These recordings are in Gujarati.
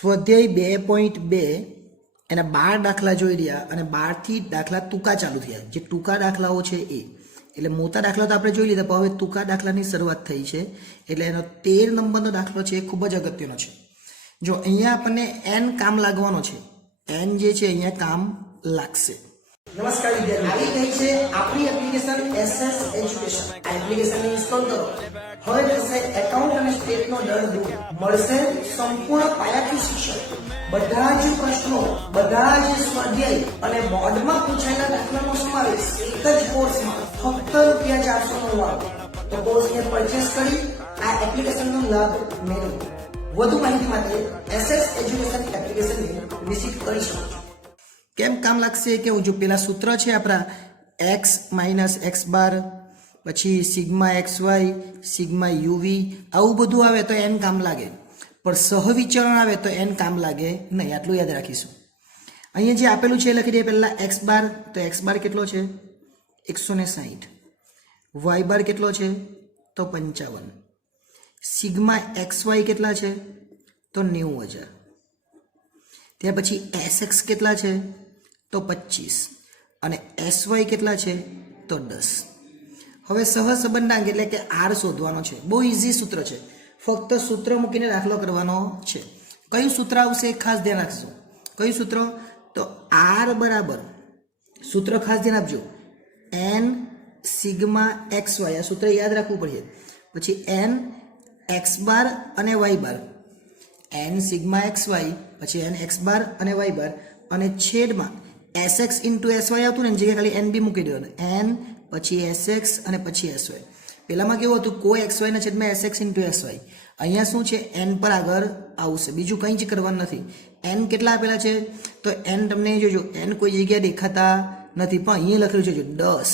સ્વાધ્યાય 2.2 એના 12 દાખલા જોઈ રહ્યા અને 12 થી દાખલા ટૂંકા ચાલુ થયા. જે ટૂંકા દાખલાઓ છે એ એટલે મોટા દાખલા તો આપણે જોઈ લીધા, પણ હવે ટૂંકા દાખલાની શરૂઆત થઈ છે. એટલે એનો 13 નંબરનો દાખલો છે એ ખૂબ જ અગત્યનો છે. જો અહીંયા આપણને n કામ લાગવાનો છે, n જે છે અહીંયા કામ લાગશે. નમસ્કાર વિદ્યાર્થીઓ, આવી ગઈ છે આપણી એપ્લિકેશન SS એજ્યુકેશન. આ એપ્લિકેશન ઇન્સ્ટોલ કરો. હવે થશે એકાઉન્ટ અને સ્ટેટનો ડર દૂર. મળશે સંપૂર્ણ પાયાથી શિક્ષણ. બધા જ પ્રશ્નો, બધા જ સ્વાધ્યાય અને બોર્ડમાં પૂછાયેલા દાખલાનો સમાવેશ એક જ કોર્સમાં ફક્ત ₹499. તો કોર્સને પરચેસ કરી આ એપ્લિકેશનનો લાભ મેળવો. વધુ માહિતી માટે SS એજ્યુકેશન એપ્લિકેશનને વિઝિટ કરી શકો છો. કેમ કામ લાગશે કે જો પેલા સૂત્ર છે આપણા x - x બાર, પછી સિગ્મા xy, સિગ્મા uv, આવું બધું આવે તો n કામ લાગે, પણ સહવિચરણ આવે તો n કામ લાગે નહીં. આટલું યાદ રાખીશું. અહીંયા જે આપેલું છે લખી દઈએ પહેલા x બાર. તો x બાર કેટલો છે? 160. y બાર કેટલો છે? તો 55. સિગ્મા xy કેટલા છે? તો 90,000. ત્યાર પછી sx કેટલા છે? તો 25. અને sy કેટલા છે? તો 10. હવે સહસંબંધાંક એટલે કે r શોધવાનો છે. બહુ ઇઝી સૂત્ર છે, ફક્ત સૂત્ર મૂકીને દાખલો કરવાનો છે. કયું સૂત્ર આવશે ખાસ ધ્યાન રાખજો. કયું સૂત્ર? તો r બરાબર, સૂત્ર ખાસ ધ્યાન આપજો, n સિગ્મા xy. આ સૂત્ર યાદ રાખવું પડશે. પછી n x બાર અને y બાર, n સિગ્મા xy, પછી n x બાર અને y બાર, અને છેદમાં sx ઇન્ટુ sy આવતું ને, જગ્યાએ ખાલી n બી મૂકી દેવાનું. n પછી sx અને પછી sy. પેલામાં કેવું હતું? કો xy ના છેદમાં sx ઇન્ટુ sy. અહીંયા શું છે? n પર આગળ આવશે, બીજું કંઈ જ કરવાનું નથી. n કેટલા આપેલા છે? તો n તમને જોજો, n કોઈ જગ્યાએ દેખાતા નથી, પણ અહીંયા લખેલું છે જો 10.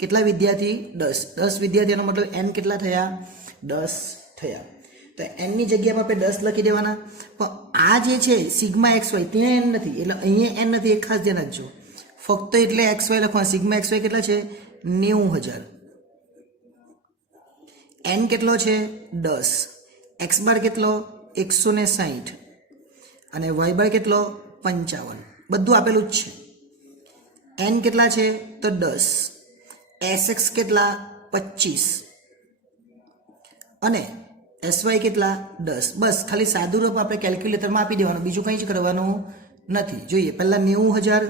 કેટલા વિદ્યાર્થી? 10. 10 વિદ્યાર્થીઓનો મતલબ n કેટલા થયા? 10 થયા. તો n ની જગ્યામાં આપણે 10 લખી દેવાના. પણ આ જે છે સિગ્મા xy, ત્યાં n નથી, એટલે અહીંયા n નથી, એ ખાસ ધ્યાન રાખજો. ફક્ત એટલે xy લખવાના. સિગ્મા xy કેટલા છે? 90,000. n કેટલો છે? 10. x બાર કેટલો? 160. અને y બાર કેટલો? 55. બધું આપેલું જ છે. n કેટલા છે? તો 10. sx કેટલા? 25. અને sy કેટલા? 10. બસ ખાલી સાદું રૂપ આપણે કેલ્ક્યુલેટરમાં આપી દેવાનું, બીજું કંઈ જ કરવાનું નથી. જોઈએ પહેલા 90,000,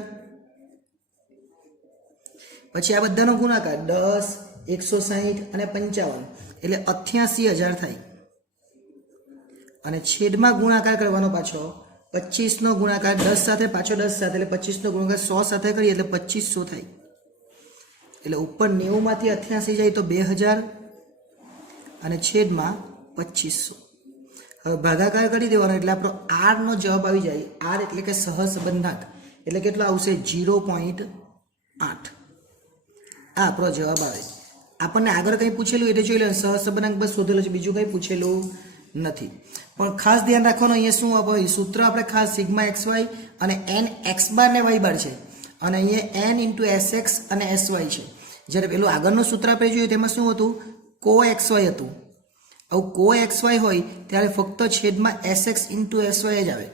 પછી આ બધાનો ગુણાકાર 10, 160 અને 55 એટલે 88,000 થાય. અને છેદમાં ગુણાકાર કરવાનો પાછો 25 નો ગુણાકાર 10 સાથે, પાછો 10 સાથે, એટલે 25 નો ગુણાકાર 100 સાથે કરીએ એટલે 2500 થાય. એટલે ઉપર 90 માંથી 88 જાય તો 2000 અને છેદમાં 2500. હવે ભાગાકાર કરી દેવાનો એટલે આપણો r નો જવાબ આવી જાય. r એટલે કે સહસંબંધાંક, એટલે કેટલો આવશે? 0.8. આ આપણો જવાબ આવે. આપણને આગળ કંઈ પૂછેલું એટલે જોઈ લો, સહસંબંધાંક બસ શોધેલો છે, બીજું કંઈ પૂછેલું નથી. પણ ખાસ ધ્યાન રાખવાનું, અહીંયા શું આપણે સૂત્ર આપણે ખાસ સિગ્મા xy અને n x બાર ને y બાર છે, અને અહીંયા n ઇન્ટુ sx અને sy છે. જ્યારે પેલું આગળનું સૂત્ર આપણે જોયું તેમાં શું હતું? કો xy હતું. આવું કો xy હોય ત્યારે ફક્ત છેદમાં sx ઇન્ટુ sy જ આવે.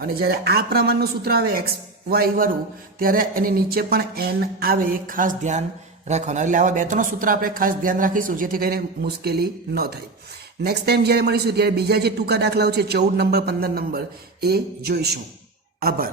અને જ્યારે આ પ્રમાણનું સૂત્ર આવે xy વાળું, ત્યારે એની નીચે પણ n આવે. એ ખાસ ધ્યાન રાખવાનું. એટલે આવા 2-3 સૂત્ર આપણે ખાસ ધ્યાન રાખીશું, જેથી કરીને મુશ્કેલી ન થાય. નેક્સ્ટ ટાઈમ જ્યારે મળીશું ત્યારે બીજા જે ટૂંકા દાખલાઓ છે 14 નંબર, 15 નંબર, એ જોઈશું. આભાર.